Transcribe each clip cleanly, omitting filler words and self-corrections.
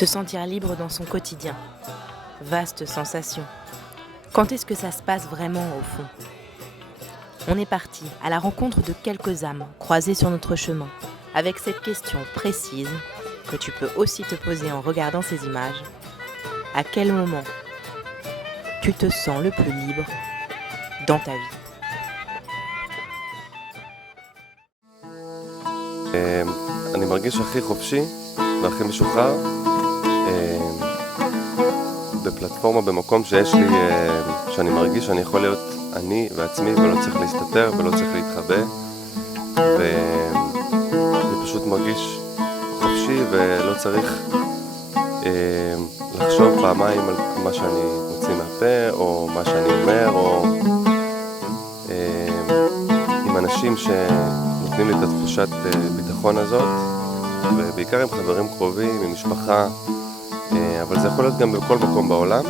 Se sentir libre dans son quotidien. Vaste sensation. Quand est-ce que ça se passe vraiment au fond ? On est parti à la rencontre de quelques âmes croisées sur notre chemin, avec cette question précise que tu peux aussi te poser en regardant ces images. À quel moment tu te sens le plus libre dans ta vie ? אני מרגיש הכי חופשי והכי משוחרר בפלטפורמה, במקום שיש לי, שאני מרגיש שאני יכול להיות אני ועצמי ולא צריך להסתתר ולא צריך להתחבא, ואני פשוט מרגיש חופשי ולא צריך לחשוב פעמיים על מה שאני מוציא מהפה או מה שאני אומר, או עם אנשים שנותנים לי את התחושת ביטחון הזאת, ובעיקר עם חברים קרובים, עם משפחה, אבל זה יכול להיות גם בכל מקום בעולם.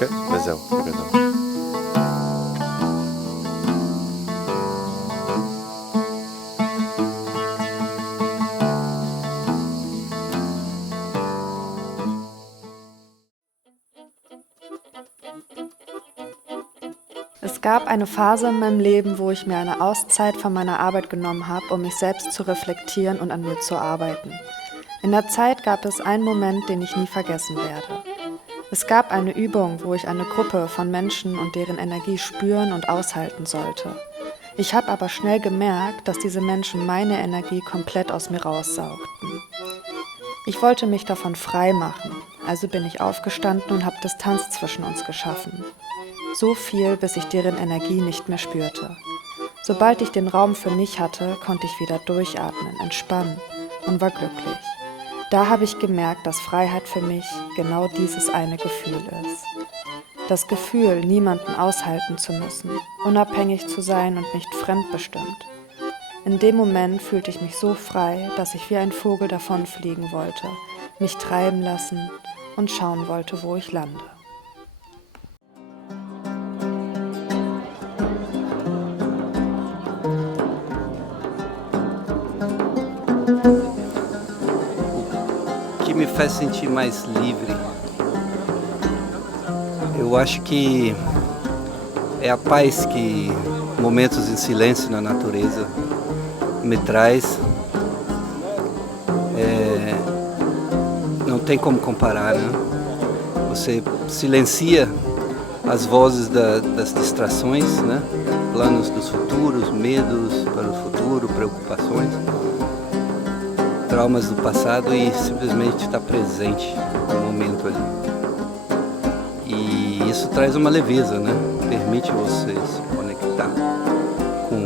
כן, וזהו, בגדול. Es gab eine Phase in meinem Leben, wo ich mir eine Auszeit von meiner Arbeit genommen habe, um mich selbst zu reflektieren und an mir zu arbeiten. In der Zeit gab es einen Moment, den ich nie vergessen werde. Es gab eine Übung, wo ich eine Gruppe von Menschen und deren Energie spüren und aushalten sollte. Ich habe aber schnell gemerkt, dass diese Menschen meine Energie komplett aus mir raussaugten. Ich wollte mich davon frei machen, also bin ich aufgestanden und habe Distanz zwischen uns geschaffen. So viel, bis ich deren Energie nicht mehr spürte. Sobald ich den Raum für mich hatte, konnte ich wieder durchatmen, entspannen und war glücklich. Da habe ich gemerkt, dass Freiheit für mich genau dieses eine Gefühl ist. Das Gefühl, niemanden aushalten zu müssen, unabhängig zu sein und nicht fremdbestimmt. In dem Moment fühlte ich mich so frei, dass ich wie ein Vogel davonfliegen wollte, mich treiben lassen und schauen wollte, wo ich lande. O que me faz sentir mais livre, eu acho que é a paz que momentos em silêncio na natureza me traz. Não tem como comparar, né? Você silencia as vozes das distrações, né? Planos dos futuros, medos para o futuro, preocupações, traumas do passado, e simplesmente estar presente no momento ali. E isso traz uma leveza, né? Permite você se conectar com,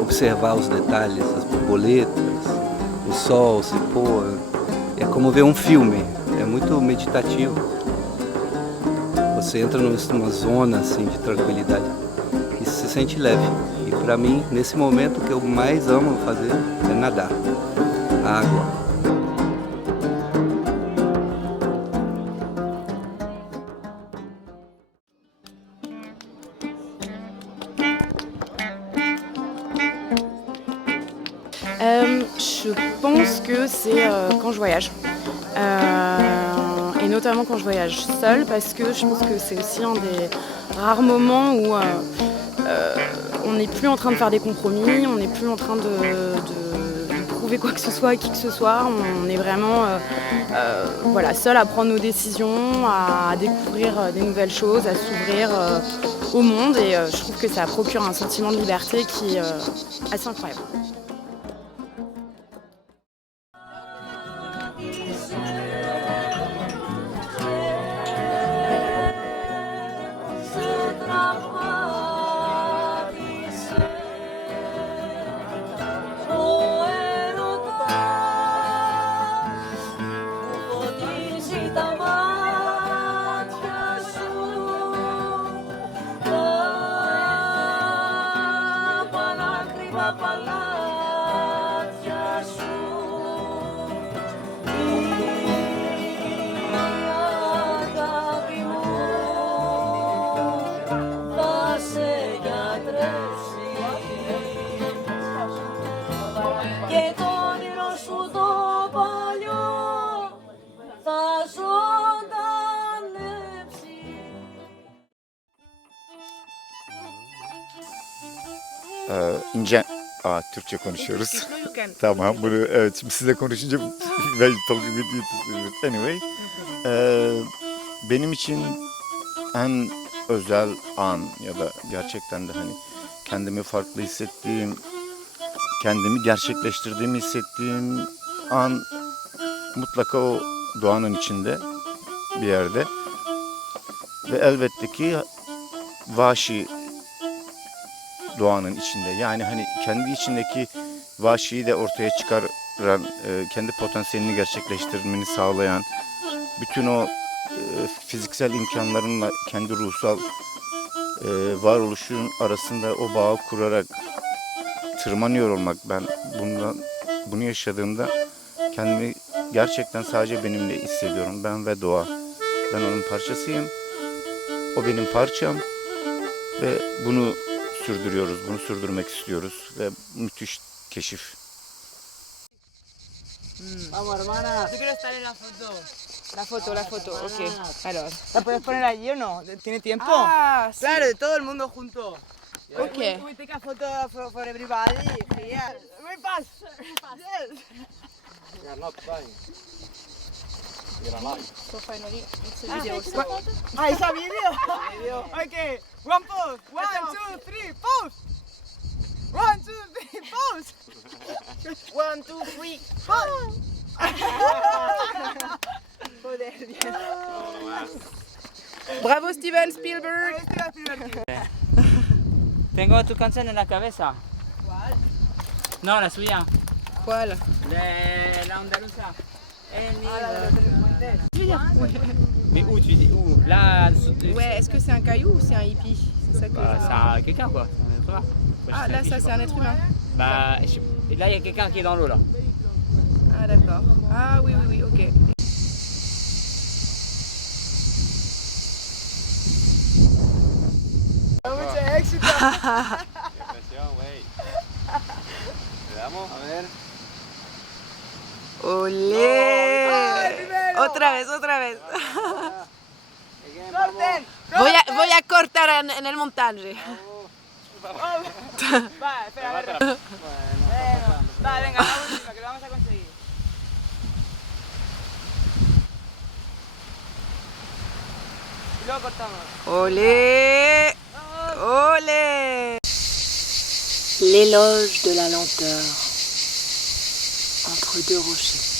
observar os detalhes, as borboletas, o sol se pôr. É como ver um filme, é muito meditativo. Você entra numa zona assim, de tranquilidade e se sente leve. E para mim, nesse momento, o que eu mais amo fazer é nadar. A água. Je pense que c'est quand je voyage. Et notamment quand je voyage seule, parce que je pense que c'est aussi un des rares moments où on n'est plus en train de faire des compromis, on n'est plus en train de prouver quoi que ce soit à qui que ce soit. On est vraiment seul à prendre nos décisions, à découvrir des nouvelles choses, à s'ouvrir au monde, et je trouve que ça procure un sentiment de liberté qui est assez incroyable. Παπαλά ince. Türkçe konuşuyoruz. Tamam, bunu evet şimdi sizle konuşunca ben talking with you. Anyway, benim için en özel an ya da gerçekten de hani kendimi farklı hissettiğim, kendimi gerçekleştirdiğimi hissettiğim an mutlaka o doğanın içinde bir yerde. Ve elbette ki vahşi doğanın içinde. Yani hani kendi içindeki vahşiyi de ortaya çıkaran, kendi potansiyelini gerçekleştirmeni sağlayan, bütün o fiziksel imkanlarınla kendi ruhsal varoluşun arasında o bağı kurarak tırmanıyor olmak. Ben bunu yaşadığımda kendimi gerçekten sadece benimle hissediyorum. Ben ve doğa. Ben onun parçasıyım. O benim parçam ve bunu sürdürüyoruz, bunu sürdürmek istiyoruz ve müthiş keşif. Vamos, hermana. Yo quiero estar en la foto. La foto, ok. Alors, ¿la puedes poner allí o no? ¿Tiene tiempo? Ah, sí. Claro, de todo el mundo junto. Ok. We take a photo for everybody. Yeah. We pass. Yes. So finally, it's a video. Ah, ¿es a video? Ok. One pose. 1, 2, 3, pose. 1, 2, 3, pose. 1, 2, 3, pose. Joder, bien. Bravo Steven Spielberg. Tengo tu canción en la cabeza. ¿Cuál? No, la suya. ¿Cuál? De la andaluza. Ah, la de los tres puentes. Mais où tu dis où? Là, Ouais, est-ce que c'est un caillou ou c'est un hippie? C'est ça que bah, c'est quelqu'un quoi. C'est un être humain. Ah, là, ça, c'est un être humain. Bah, et là, il y a quelqu'un qui est dans l'eau là. Ah, d'accord. Ah, oui, oui, oui, ok. Mucho éxito. ¡Olé! primero! Otra vez, otra vez. ¡Corten! Voy a cortar en el montaje. Va, espera, a ver. Va, venga, la última, que lo vamos a conseguir. Y luego cortamos. Olé! Olé! L'éloge de la lenteur entre deux rochers.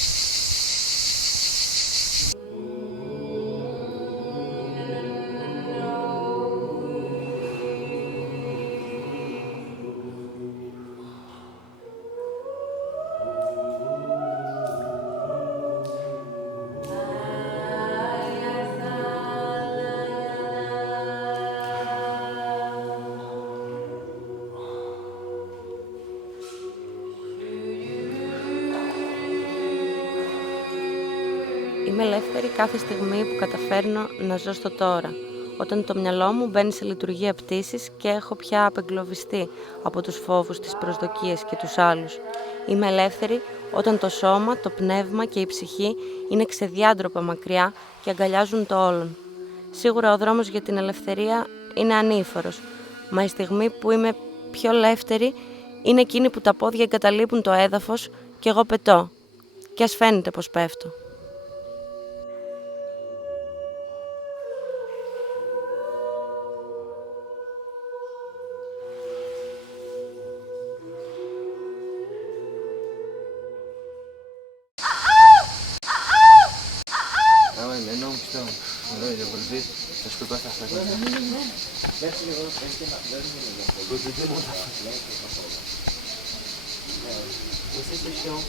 Είμαι ελεύθερη κάθε στιγμή που καταφέρνω να ζω στο τώρα, όταν το μυαλό μου μπαίνει σε λειτουργία πτήσης και έχω πια απεγκλωβιστεί από τους φόβους, τις προσδοκίες και τους άλλους. Είμαι ελεύθερη όταν το σώμα, το πνεύμα και η ψυχή είναι ξεδιάντροπα μακριά και αγκαλιάζουν το όλον. Σίγουρα ο δρόμος για την ελευθερία είναι ανήφορος, μα η στιγμή που είμαι πιο ελεύθερη είναι εκείνη που τα πόδια εγκαταλείπουν το έδαφος και εγώ πετώ. Και ας φαίνεται πως πέφτω. Ah ouais, mais non, putain, là il est relevé, je peux pas faire ça comme ça. C'est chiant.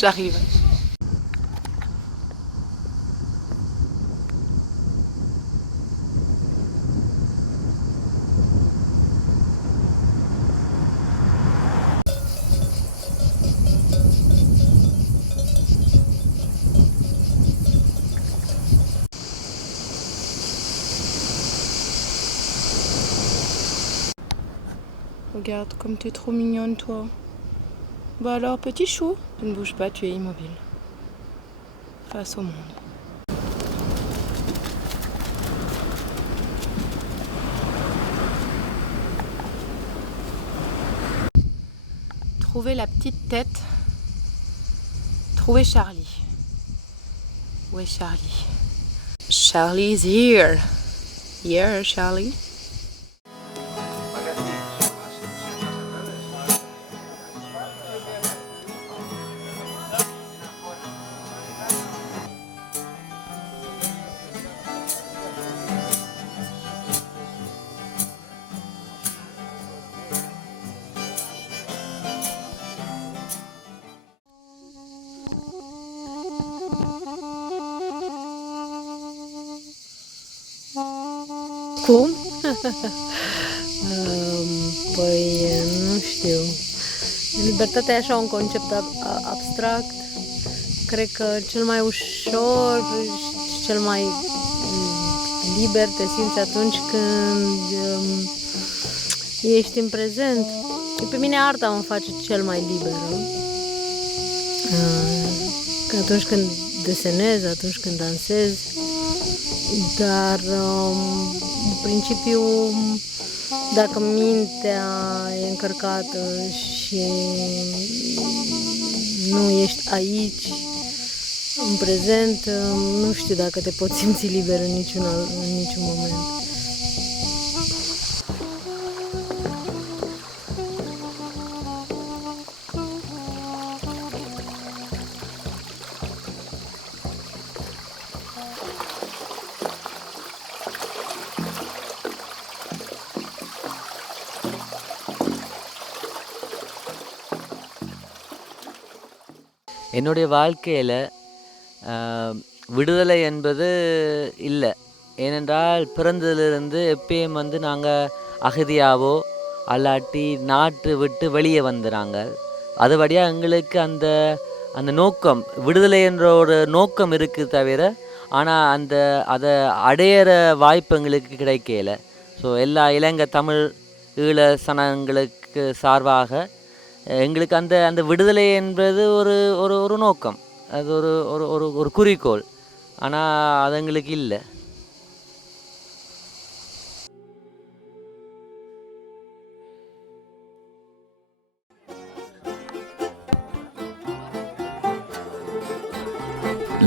J'arrive. Regarde comme tu es trop mignonne, toi. Bah alors, petit chou, tu ne bouges pas, tu es immobile. Face au monde. Trouver la petite tête. Trouver Charlie. Où est Charlie? Charlie's here. Here, Charlie. Cum? Păi, nu știu. Libertatea e așa un concept abstract. Cred că cel mai ușor și cel mai liber te simți atunci când ești în prezent. Pe mine arta mă face cel mai liberă. Că atunci când desenez, atunci când dansez. Dar, în principiu, dacă mintea e încărcată și nu ești aici, în prezent, nu știu dacă te poți simți liber în niciun moment. என்னுடைய வாழ்க்கையில் விடுதலை என்பது இல்லை. ஏனென்றால் பிறந்ததிலிருந்து எப்பயும் நாங்கள் அகதியாவோ அல்லாட்டி நாட்டு விட்டு வெளியே வந்துறாங்க. அதுபடியாக எங்களுக்கு அந்த அந்த நோக்கம் விடுதலை என்ற ஒரு நோக்கம் இருக்குது தவிர, ஆனால் அதை அடையிற வாய்ப்பு எங்களுக்கு கிடைக்கல. ஸோ எல்லா இலங்கை தமிழ் ஈழ சனங்களுக்கு சார்பாக எங்களுக்கு அந்த விடுதலை என்பது ஒரு ஒரு ஒரு நோக்கம், அது ஒரு ஒரு ஒரு ஒரு குறிக்கோள். ஆனால் அது எங்களுக்கு இல்லை.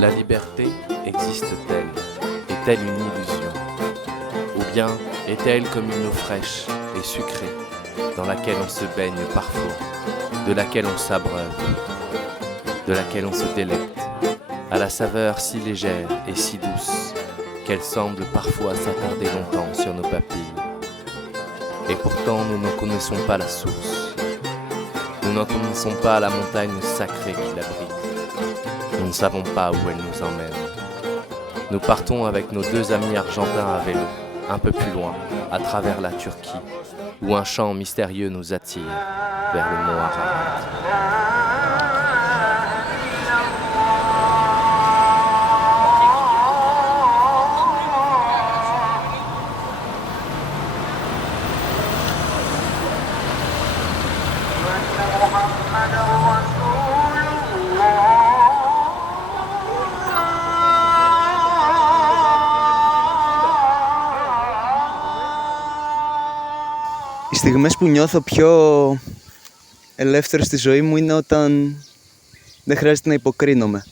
La liberté existe-t-elle? Est-elle une illusion? Ou bien est-elle comme une eau fraîche et sucrée dans laquelle on se baigne parfois, de laquelle on s'abreuve, de laquelle on se délecte, à la saveur si légère et si douce qu'elle semble parfois s'attarder longtemps sur nos papilles. Et pourtant nous n'en connaissons pas la source, nous n'en connaissons pas la montagne sacrée qui l'abrite, nous ne savons pas où elle nous emmène. Nous partons avec nos 2 amis argentins à vélo, un peu plus loin, à travers la Turquie, où un chant mystérieux nous attire vers le mont Ararat. Οι στιγμές που νιώθω πιο ελεύθερο στη ζωή μου είναι όταν δεν χρειάζεται να υποκρίνομαι.